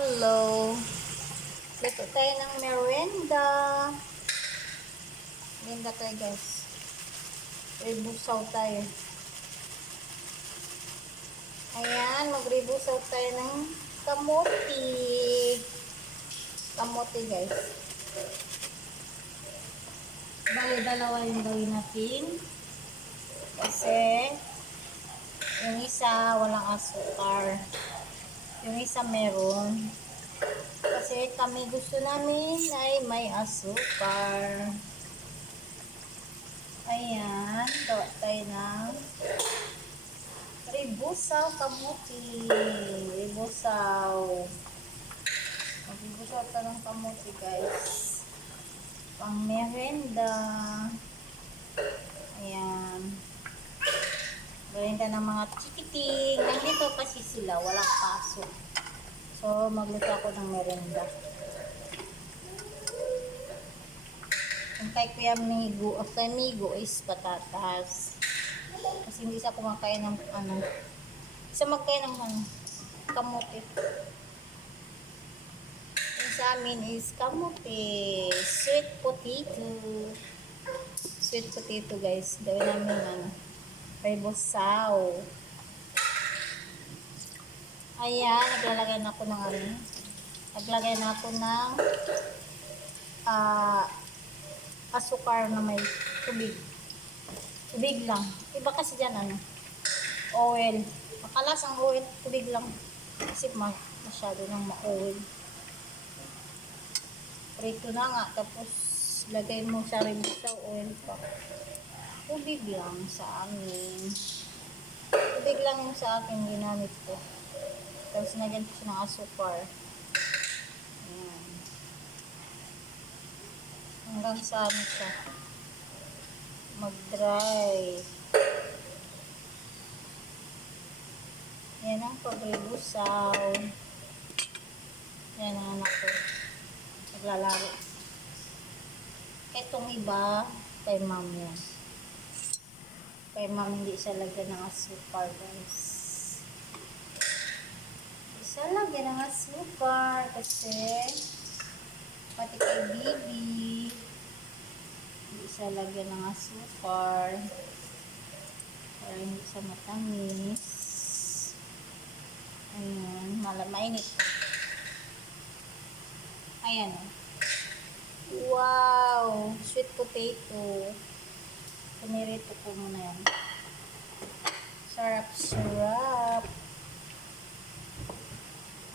Hello. Luto tayo ng merienda. Merienda tayo guys. Ribusaw tayo. Ayan, magribusaw tayo ng kamote. Kamote guys. Bali, dalawa yung gawin natin. Kasi, yung isa walang asukar. Yung isa meron. Kasi kami gusto namin ay may asukar. Ayan, gawa tayo ng ribusaw kamuti. Ribusaw. Ribusaw tayo ng kamuti guys. Pang merenda. Ayan. Merenda ng mga chikiting. Nandito kasi sila, walang pasok. So, magluto ako ng merenda. Ang kay Kuya Migo, o kay Migo is patatas. Kasi hindi siya kumakain ng isa magkain ng kamote. Yung sa amin is kamote. Sweet potato. Sweet potato guys. Gawin namin ribusaw. Ayan, naglalagay na ako ng naglagay na ako ng asukar na may tubig. Tubig lang. Iba kasi dyan oil. Makalasang oil, tubig lang. Kasi masyado nang ma-oil. Prito na nga. Tapos lagay mo sa ribusaw oil pa. Tubig lang sa amin. Tubig lang yung sa akin ginamit ko. Tapos nagyan ko siya ng asukar. Ayan. Hanggang sa siya mag-dry. Yan ang pagribusaw. Yan ang anak ko. Naglalaro. Itong iba, kay mom yan. Kay mom hindi siya lagyan ng asukar guys. Isa lagyan ng asukar kasi pati kay Bibi hindi siya lagyan ng asukar para hindi siya matamis. Ayan, mainit pa. Ayan wow, sweet potato. Pinirito ko muna yan. Sarap.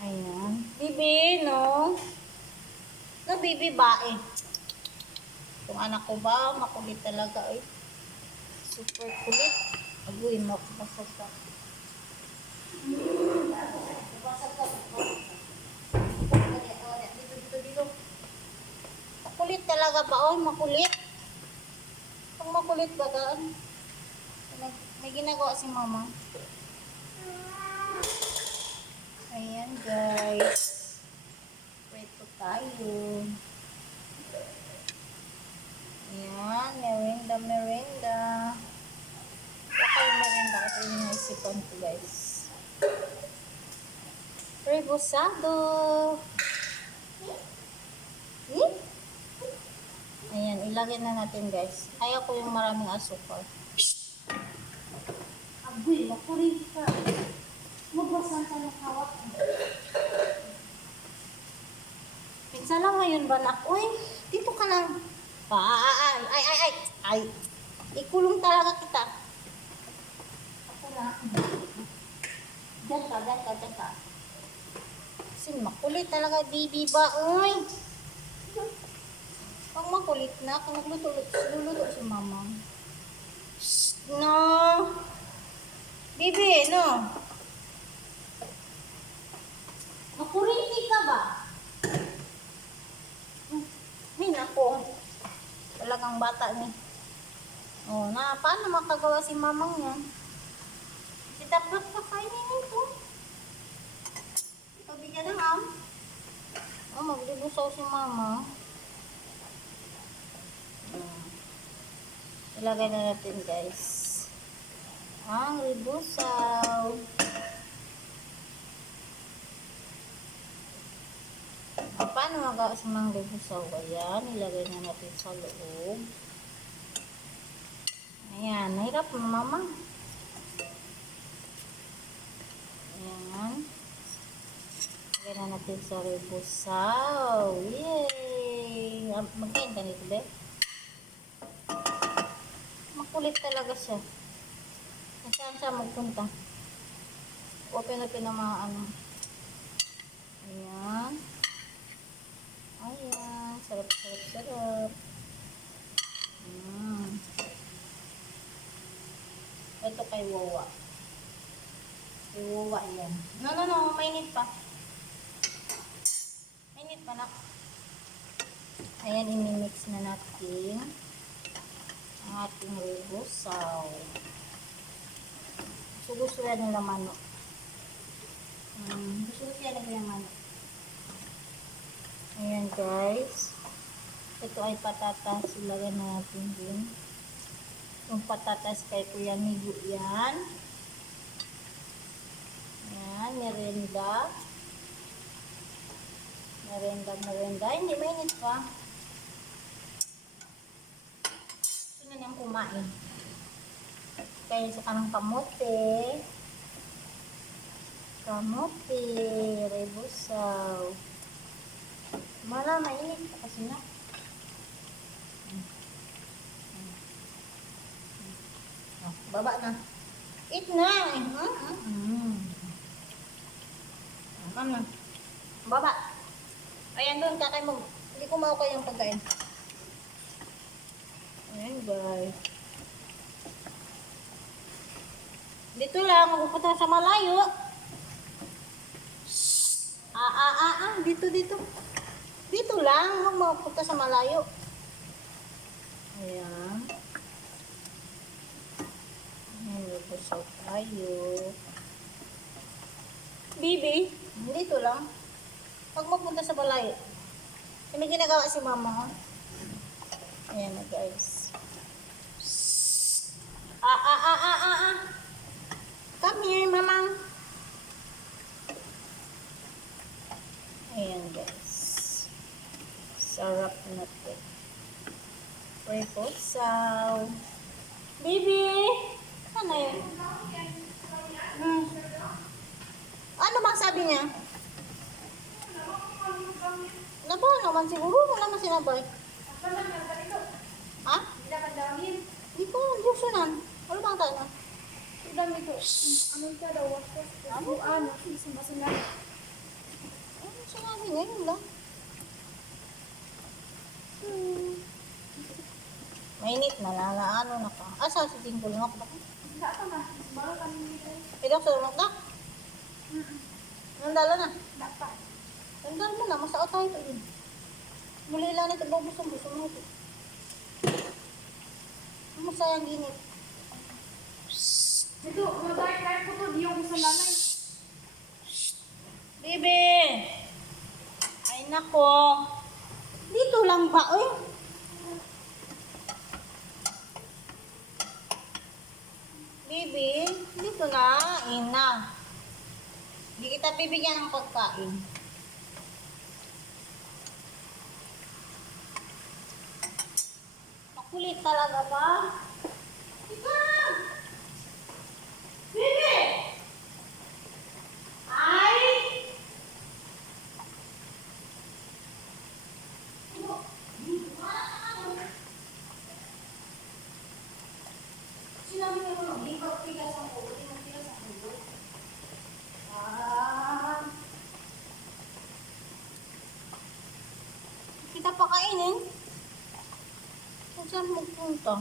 Ayan. Bibi, no? No, Bibi ba eh? Itong anak ko ba, makulit talaga eh. Super kulit. Aguy, makabasag ka. Makabasag ka. Dito. Makulit talaga ba? Oh, makulit. Kung makulit ba gaan? May ginagawa si mama. Ayan guys. Prito tayo. Ayan, merenda. Baka yung merenda kasi yung naisipan ko guys. Rebusado. Ayan, ilagay na natin guys. Ayaw ko yung maraming asukal. Agoy, makulit ka. Magbasan ka ng hawak. Pinsa lang ngayon ba na? Uy, dito ka lang. Ay. Ikulong talaga kita. Ako na. Diyan ka. Kasi makulit talaga, Bibi ba? Uy. Pag makulit na, kung luluto si mama. No. Bibi, no. Makurinti ka ba? Ay, nako. Talagang bata ni. Oh, paano makagawa si mamang yan? Si dapat kakainin ito. Pabigyan ng oh, maglibusaw si mama. Ilagay na natin guys. Ang ribusaw. Paano magawa sa mga rebusaw? Ayan, ilagay na natin sa loob. Ayan, nahirap na mama. Ayan. Ilagay na natin sa rebusaw. Yay! Magkain ka nito, be? Makulit talaga siya. Saan siya magpunta? Open ang mga ano. Ayan. Ayan. Sarap, sarap, sarap. Ito kay Wawa. Kay Wawa yan. No. Mainit pa. Mainit pa na. Ayan, imimix na natin ang ating rebusaw. Gusto yan ng laman. Gusto yan ng laman. Ayan guys. Ito ay patatas. Ilagay na natin din. Yung patatas kay Kuya Migo yan. Ayan, merenda. Merenda. Hindi, mainit pa. Gusto na niyang kumain. Kaya sa kanang kamote. Kamote. Rebusaw. Mainit pa kasi na. Baba na. Eat na. Mama. Baba. Ayan doon, kakain mo. Hindi ko maukay yung pagkain. Ayan guys. Dito lang, magpupunta sa malayo. Dito. Dito lang, magpupunta sa malayo. Ayan. Rebusaw tayo. Bibi, dito lang. Pag magpunta sa balay. May ginagawa si mama. Ayan na guys. Come here, mamang. Ayan guys. Sarap na ito. Rebusaw. Bibi! Ano yun? Ano bang sabi niya? Nabo naman siguro. Wala naman sinabay. Ha? Hindi ko. Diyosunan. Ano bang tanong? Dami ko. Ano ka daw? Ano? Isang-asang Ano sinabi niya? Yun lang. Mainit na lang. Ano na ka? Asa sa tingkol na ako ba? Hindi ka na. Bago kami nito. Pidok sa lumok na? Nandala na? Dapat. Nandala mo na. Masakot tayo ito yun. Muli lang ito. Buso mo ito. Masayang ginit. Ito, mag-dark ko to. Di yung isang lalay. Bibi! Ay nako. Dito lang ba? Uy. Bibi, dito na. Ina. Hindi kita bibigyan ng pagkain. Makulit talaga ba? Ika! Bibi! Ay! Sinabi mo mo, hindi ko tigas ang ulo. Hindi mo tigas ang ulo. Kita pa kainin. Kung saan magpunta?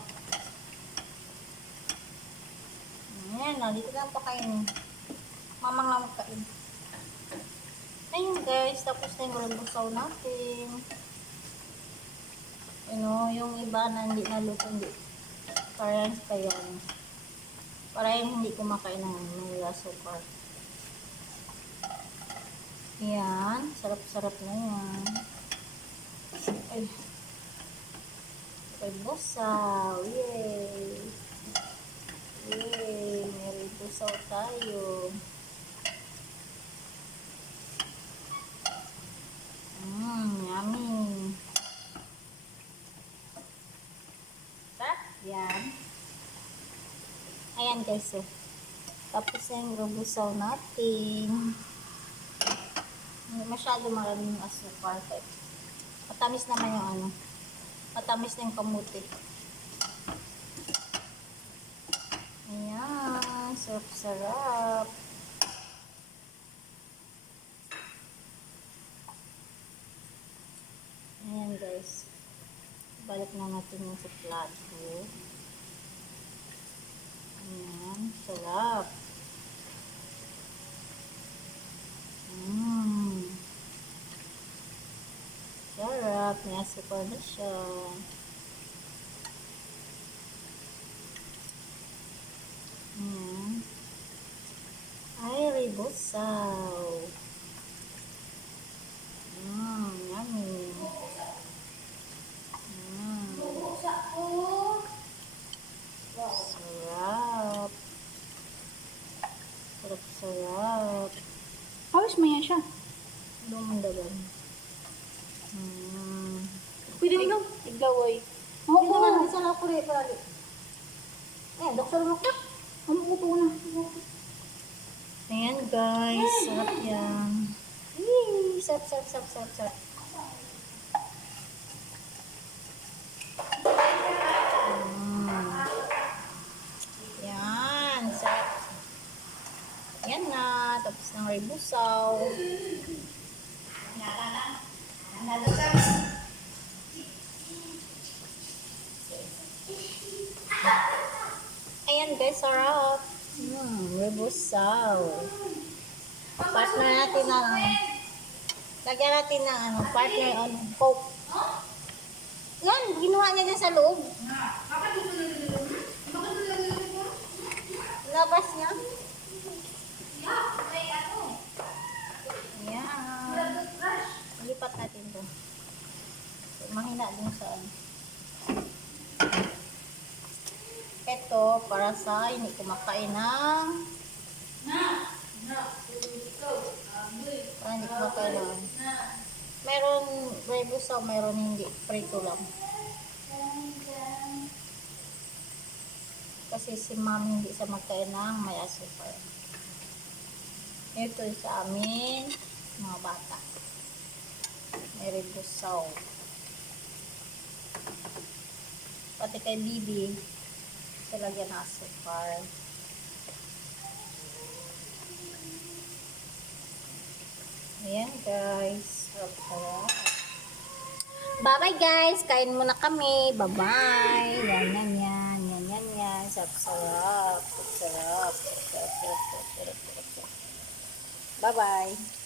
Ayan na, dito lang pa kainin. Mamang lang magkain. Ayun guys, tapos na yung rebusaw natin. Yung iba na hindi naluto, hindi. Parehas pa yan. Para yung hindi kumakain ng may sukar. Yan, sarap-sarap na yan. Ay. Rebusaw, yay! Yay, may rebusaw tayo. Ayan guys, so. Tapos na yung robusaw natin. Hindi masyado maraming asukal. Matamis naman yung ano. Matamis na yung kamuti. Ayan. Sarap-sarap. Ayan guys. Balik na natin yung sa plato. Ayan. Sarap. Sarap. May asukal na siya. Ayan. Ay, ribosaw. Yummy. Sarap. Sarap. Hawis mo yan siya. Lumandagan. Pwede mo lang. Iglaway. Oo, Hindi naman, isa lang ko rin pala. Ayan, doktor mo ka. Umuupo na. Ayan guys, sarap yan. Yee, sarap. Yan, sarap. Yan na, tapos ng ribusaw. Ayan guys, sarap. Ribusaw. Partner natin ng lagyan natin ng partner on Coke. Yan, ginawa niya dyan sa loob. Labas niya. Yan. Lipat natin to. Mahina din sa ano. Ito, para sa hindi kumakain ng para hindi kumakain ng meron ribosaw, meron hindi. Prito lang. Kasi si mami hindi siya magkain ng may asukal. Ito sa amin, mga bata. May ribosaw. Pati kay Bibi, lagyan ng asukal. Ayan guys. Sarap. Bye-bye guys. Kain muna kami. Bye-bye. Yan. Sarap. Bye-bye.